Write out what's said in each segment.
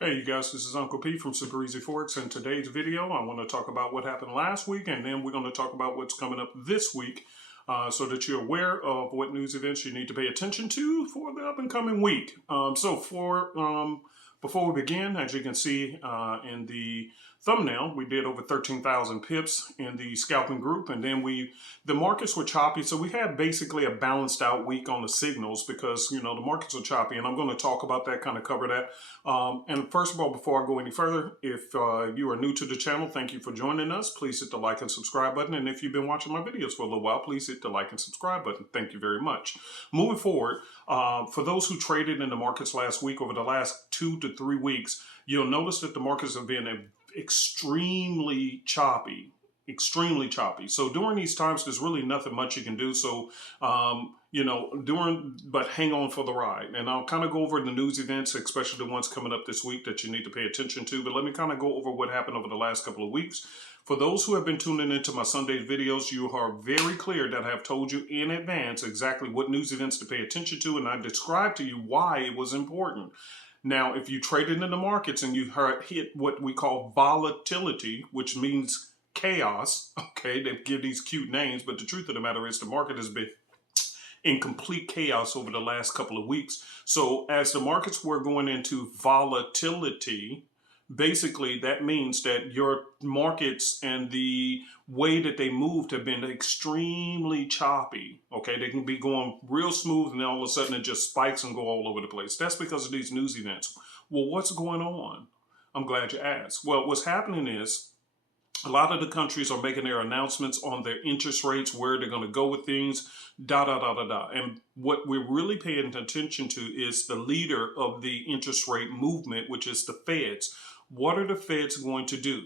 Hey you guys, this is Uncle P from superezforex. In today's video, I want to talk about what happened last week, and then we're going to talk about what's coming up this week, so that you're aware of what news events you need to pay attention to for the up and coming week. Before we begin, as you can see in the thumbnail, we did over 13,000 pips in the scalping group, and then the markets were choppy, so we had basically a balanced out week on the signals because the markets are choppy, and I'm going to talk about that, kind of cover that. And first of all, before I go any further, if you are new to the channel, thank you for joining us. Please hit the like and subscribe button, and if you've been watching my videos for a little while, please hit the like and subscribe button. Thank you very much. Moving forward, for those who traded in the markets last week, over the last 2 to 3 weeks, you'll notice that the markets have been extremely choppy. So during these times, there's really nothing much you can do. So, but hang on for the ride. And I'll kind of go over the news events, especially the ones coming up this week that you need to pay attention to. But let me kind of go over what happened over the last couple of weeks. For those who have been tuning into my Sunday videos, you are very clear that I have told you in advance exactly what news events to pay attention to. And I described to you why it was important. Now, if you traded in the markets and you hit what we call volatility, which means chaos, okay, they give these cute names, but the truth of the matter is the market has been in complete chaos over the last couple of weeks. So as the markets were going into volatility, basically that means that your markets and the way that they moved have been extremely choppy. Okay, they can be going real smooth and then all of a sudden it just spikes and go all over the place. That's because of these news events. Well, what's going on? I'm glad you asked. Well, what's happening is a lot of the countries are making their announcements on their interest rates, where they're going to go with things, And what we're really paying attention to is the leader of the interest rate movement, which is the Feds. What are the Feds going to do?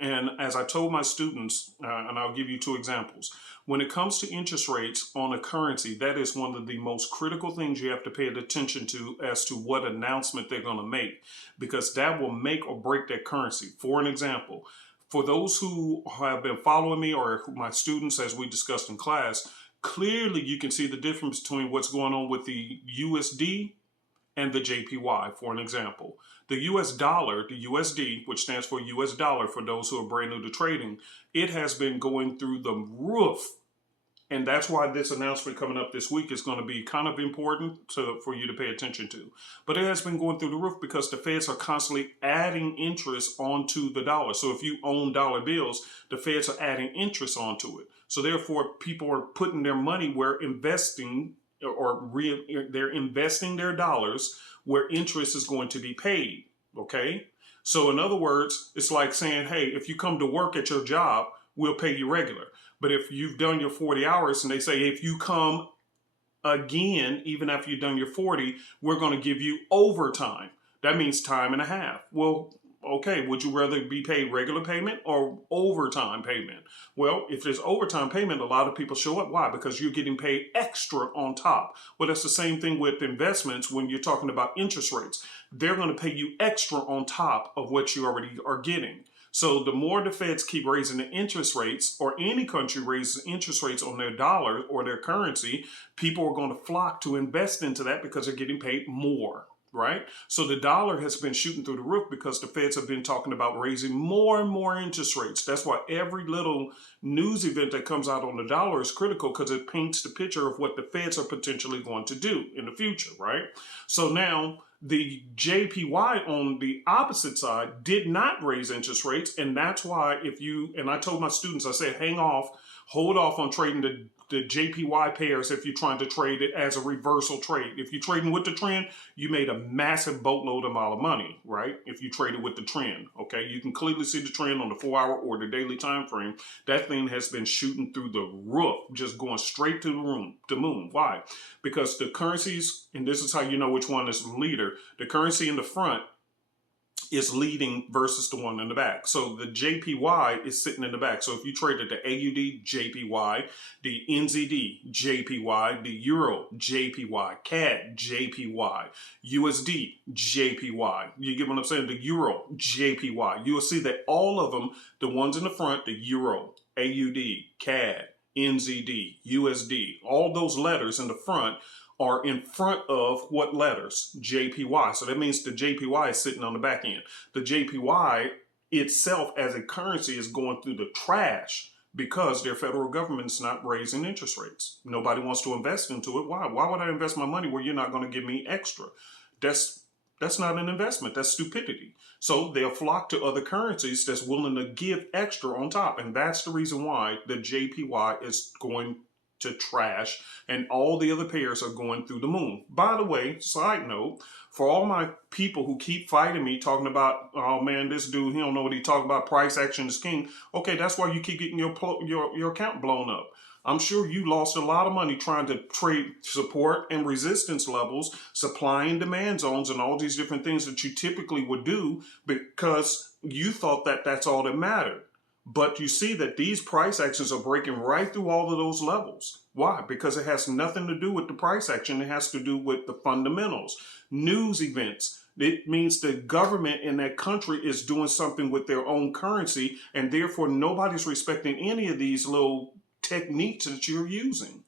And as I told my students, and I'll give you 2 examples, when it comes to interest rates on a currency, that is one of the most critical things you have to pay attention to as to what announcement they're going to make, because that will make or break that currency. For an example, for those who have been following me or my students, as we discussed in class, clearly you can see the difference between what's going on with the USD and the JPY, for an example. The US dollar, the USD, which stands for US dollar for those who are brand new to trading, it has been going through the roof. And that's why this announcement coming up this week is going to be kind of important for you to pay attention to. But it has been going through the roof because the Feds are constantly adding interest onto the dollar. So if you own dollar bills, the Feds are adding interest onto it. So therefore, people are putting their money where investing they're investing their dollars where interest is going to be paid. Okay. So in other words, it's like saying, hey, if you come to work at your job, we'll pay you regular. But if you've done your 40 hours and they say, if you come again, even after you've done your 40, we're going to give you overtime. That means time and a half. Well, okay, would you rather be paid regular payment or overtime payment? Well, if there's overtime payment, a lot of people show up. Why? Because you're getting paid extra on top. Well, that's the same thing with investments when you're talking about interest rates. They're going to pay you extra on top of what you already are getting. So the more the Feds keep raising the interest rates, or any country raises interest rates on their dollar or their currency, people are going to flock to invest into that because they're getting paid more. Right? So the dollar has been shooting through the roof because the Feds have been talking about raising more and more interest rates. That's why every little news event that comes out on the dollar is critical, because it paints the picture of what the Feds are potentially going to do in the future, right? So now the JPY on the opposite side did not raise interest rates. And that's why and I told my students, I said, hold off on trading the JPY pairs if you're trying to trade it as a reversal trade. If you're trading with the trend, you made a massive boatload amount of money, right? If you traded with the trend, okay? You can clearly see the trend on the 4-hour or the daily time frame. That thing has been shooting through the roof, just going straight to the moon. Why? Because the currencies, and this is how you know which one is the leader, the currency in the front is leading versus the one in the back. So the JPY is sitting in the back. So if you traded the AUD, JPY, the NZD, JPY, the Euro, JPY, CAD, JPY, USD, JPY. You get what I'm saying? The Euro, JPY. You will see that all of them, the ones in the front, the Euro, AUD, CAD, NZD, USD, all those letters in the front are in front of what letters? JPY. So that means the JPY is sitting on the back end. The JPY itself as a currency is going through the trash because their federal government's not raising interest rates. Nobody wants to invest into it. Why? Why would I invest my money where you're not going to give me extra? That's not an investment. That's stupidity. So they'll flock to other currencies that's willing to give extra on top. And that's the reason why the JPY is going to trash and all the other pairs are going through the moon. By the way, side note, for all my people who keep fighting me talking about, oh man, this dude, he don't know what he talking about, price action is king. Okay, that's why you keep getting your account blown up. I'm sure you lost a lot of money trying to trade support and resistance levels, supply and demand zones, and all these different things that you typically would do because you thought that that's all that mattered. But you see that these price actions are breaking right through all of those levels. Why? Because it has nothing to do with the price action. It has to do with the fundamentals. News events. It means the government in that country is doing something with their own currency, and therefore nobody's respecting any of these little techniques that you're using.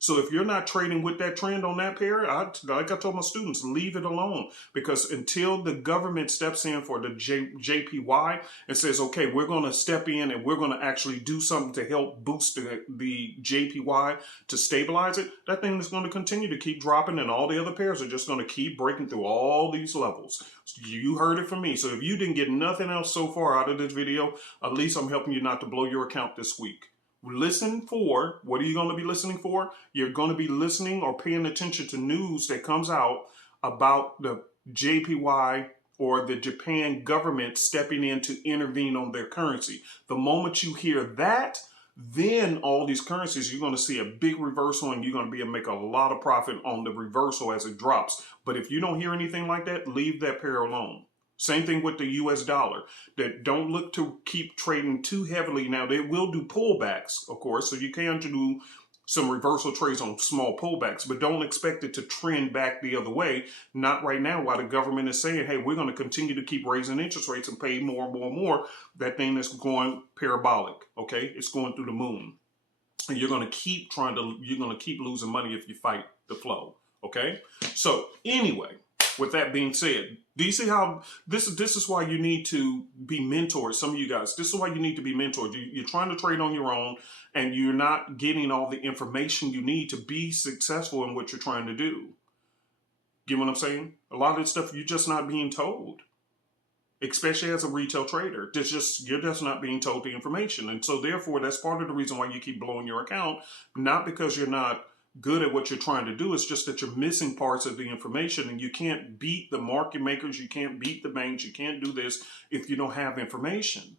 So if you're not trading with that trend on that pair, like I told my students, leave it alone. Because until the government steps in for the JPY and says, okay, we're going to step in and we're going to actually do something to help boost the JPY to stabilize it, that thing is going to continue to keep dropping and all the other pairs are just going to keep breaking through all these levels. You heard it from me. So if you didn't get nothing else so far out of this video, at least I'm helping you not to blow your account this week. Listen for, what are you going to be listening for? You're going to be listening or paying attention to news that comes out about the JPY or the Japan government stepping in to intervene on their currency. The moment you hear that, then all these currencies, you're going to see a big reversal and you're going to be able to make a lot of profit on the reversal as it drops. But if you don't hear anything like that, leave that pair alone. Same thing with the US dollar. That don't look to keep trading too heavily. Now, they will do pullbacks, of course, so you can do some reversal trades on small pullbacks, but don't expect it to trend back the other way. Not right now, while the government is saying, hey, we're going to continue to keep raising interest rates and pay more and more and more. That thing is going parabolic, okay? It's going through the moon. And you're going to keep losing money if you fight the flow, okay? So anyway, with that being said, do you see how this is why you need to be mentored? Some of you guys, this is why you need to be mentored. You're trying to trade on your own and you're not getting all the information you need to be successful in what you're trying to do. Get what I'm saying? A lot of this stuff you're just not being told, especially as a retail trader. You're just not being told the information. And so therefore, that's part of the reason why you keep blowing your account, not because you're not good at what you're trying to do. It's just that you're missing parts of the information and you can't beat the market makers. You can't beat the banks. You can't do this if you don't have information.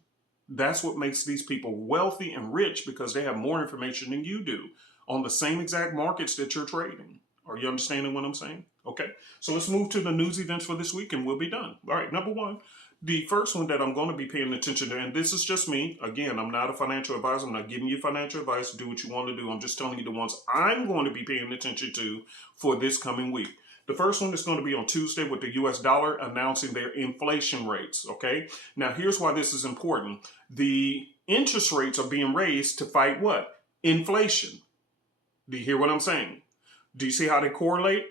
That's what makes these people wealthy and rich, because they have more information than you do on the same exact markets that you're trading. Are you understanding what I'm saying? Okay, so let's move to the news events for this week and we'll be done. All right, number one. The first one that I'm going to be paying attention to, and this is just me, again, I'm not a financial advisor. I'm not giving you financial advice. Do what you want to do. I'm just telling you the ones I'm going to be paying attention to for this coming week. The first one is going to be on Tuesday with the US dollar announcing their inflation rates, okay? Now, here's why this is important. The interest rates are being raised to fight what? Inflation. Do you hear what I'm saying? Do you see how they correlate?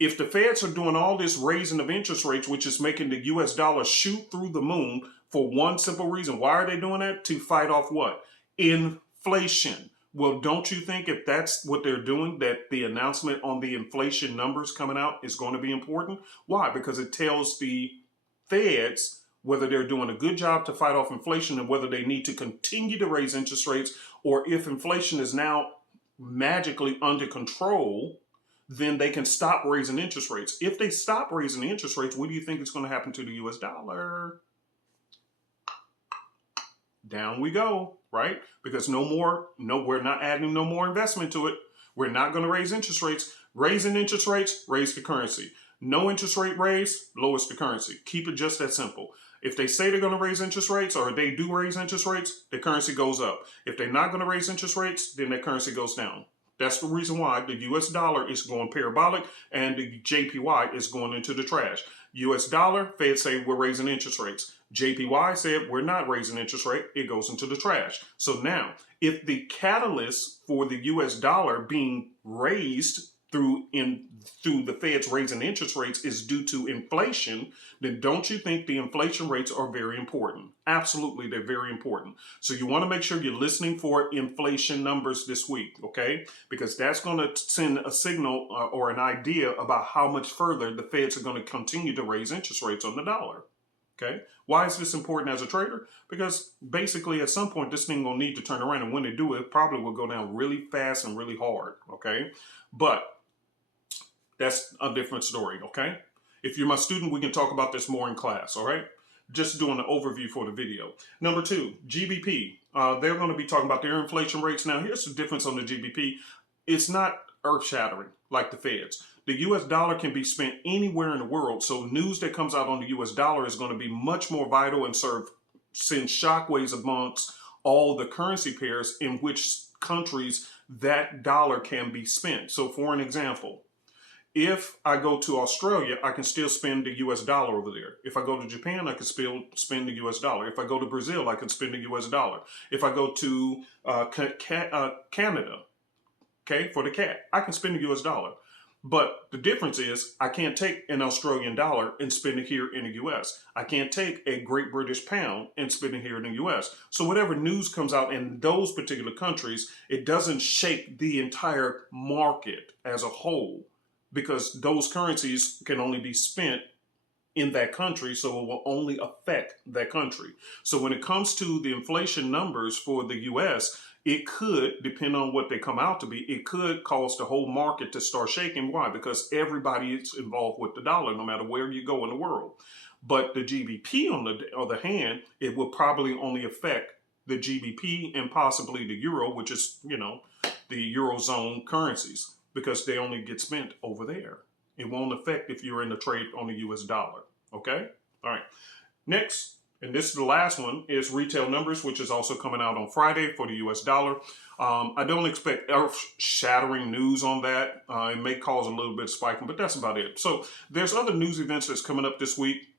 If the Feds are doing all this raising of interest rates, which is making the US dollar shoot through the moon for one simple reason, why are they doing that? To fight off what? Inflation. Well, don't you think if that's what they're doing, that the announcement on the inflation numbers coming out is going to be important? Why? Because it tells the Feds whether they're doing a good job to fight off inflation and whether they need to continue to raise interest rates, or if inflation is now magically under control, then they can stop raising interest rates. If they stop raising the interest rates, what do you think is going to happen to the US dollar? Down we go, right? Because we're not adding no more investment to it. We're not going to raise interest rates. Raising interest rates, raise the currency. No interest rate raise, lowers the currency. Keep it just that simple. If they say they're going to raise interest rates, or they do raise interest rates, the currency goes up. If they're not going to raise interest rates, then the currency goes down. That's the reason why the US dollar is going parabolic and the JPY is going into the trash. US dollar, Fed say we're raising interest rates. JPY said we're not raising interest rate. It goes into the trash. So now, if the catalyst for the US dollar being raised through the Fed's raising interest rates is due to inflation, then don't you think the inflation rates are very important? Absolutely, they're very important. So you want to make sure you're listening for inflation numbers this week, okay? Because that's going to send a signal or an idea about how much further the Feds are going to continue to raise interest rates on the dollar. Okay, why is this important as a trader? Because basically at some point this thing will need to turn around, and when they do, it probably will go down really fast and really hard. Okay, but that's a different story. Okay, if you're my student, we can talk about this more in class. All right, just doing an overview for the video. Number two, GBP. They're going to be talking about their inflation rates. Now, here's the difference on the GBP. It's not earth-shattering like the Fed's. The US dollar can be spent anywhere in the world, so news that comes out on the US dollar is going to be much more vital and send shockwaves amongst all the currency pairs in which countries that dollar can be spent. So for an example, if I go to Australia, I can still spend the US dollar over there. If I go to Japan, I can still spend the US dollar. If I go to Brazil, I can spend the US dollar. If I go to Canada, okay, for the cat, I can spend the US dollar. But the difference is I can't take an Australian dollar and spend it here in the US. I can't take a Great British pound and spend it here in the US. So whatever news comes out in those particular countries, it doesn't shake the entire market as a whole, because those currencies can only be spent in that country, so it will only affect that country. So when it comes to the inflation numbers for the US, it could, depend on what they come out to be, it could cause the whole market to start shaking. Why? Because everybody is involved with the dollar, no matter where you go in the world. But the GBP, on the other hand, it will probably only affect the GBP and possibly the euro, which is, you know, the Eurozone currencies, because they only get spent over there. It won't affect if you're in the trade on the US dollar. Okay? All right. Next, and this is the last one, is retail numbers, which is also coming out on Friday for the US dollar. I don't expect earth-shattering news on that. It may cause a little bit of spiking, but that's about it. So there's other news events that's coming up this week,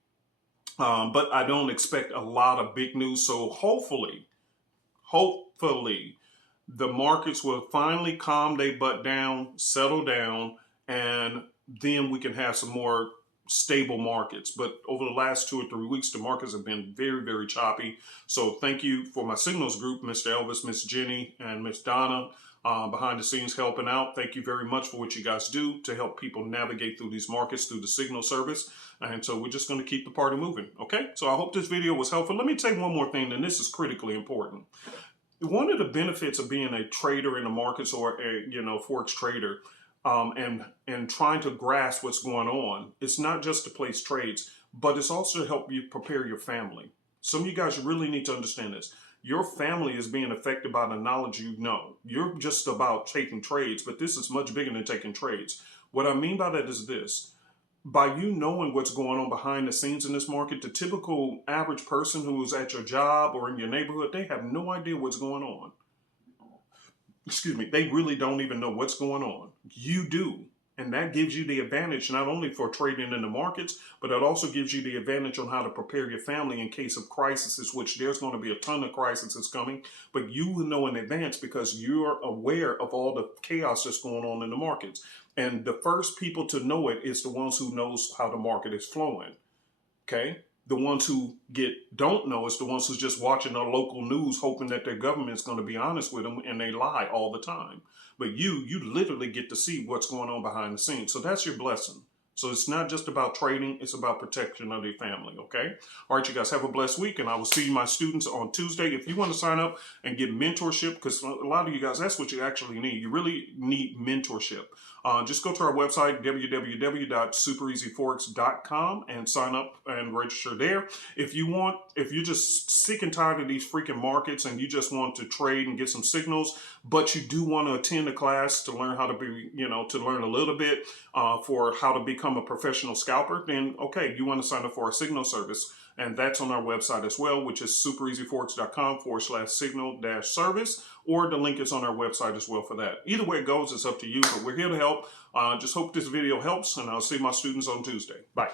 but I don't expect a lot of big news. So hopefully, the markets will finally calm their butt down, settle down, and then we can have some more stable markets. But over the last 2 or 3 weeks, the markets have been very, very choppy. So thank you for my signals group, Mr. Elvis, Miss Jenny, and Miss Donna, behind the scenes helping out. Thank you very much for what you guys do to help people navigate through these markets through the signal service. And so we're just going to keep the party moving. Okay, so I hope this video was helpful. Let me tell you one more thing, and this is critically important. One of the benefits of being a trader in the markets, or a Forex trader, and trying to grasp what's going on, it's not just to place trades, but it's also to help you prepare your family. Some of you guys really need to understand this. Your family is being affected by the knowledge you know. You're just about taking trades, but this is much bigger than taking trades. What I mean by that is this. By you knowing what's going on behind the scenes in this market, the typical average person who is at your job or in your neighborhood, they have no idea what's going on. Excuse me, they really don't even know what's going on. You do. And that gives you the advantage not only for trading in the markets, but it also gives you the advantage on how to prepare your family in case of crises, which there's going to be a ton of crises coming. But you will know in advance because you're aware of all the chaos that's going on in the markets. And the first people to know it is the ones who knows how the market is flowing. Okay? The ones who don't know is the ones who's just watching the local news, hoping that their government's going to be honest with them, and they lie all the time. But you literally get to see what's going on behind the scenes. So that's your blessing. So it's not just about trading, it's about protection of your family, okay? All right, you guys have a blessed week, and I will see my students on Tuesday. If you want to sign up and get mentorship, because a lot of you guys, that's what you actually need. You really need mentorship. Just go to our website, www.superezforex.com, and sign up and register there. If you're just sick and tired of these freaking markets and you just want to trade and get some signals, but you do want to attend a class to learn how to be, to learn a little bit for how to become a professional scalper, then okay, you want to sign up for our signal service. And that's on our website as well, which is superezforex.com/signal-service, or the link is on our website as well for that. Either way it goes, it's up to you, but we're here to help. Just hope this video helps, and I'll see my students on Tuesday. Bye.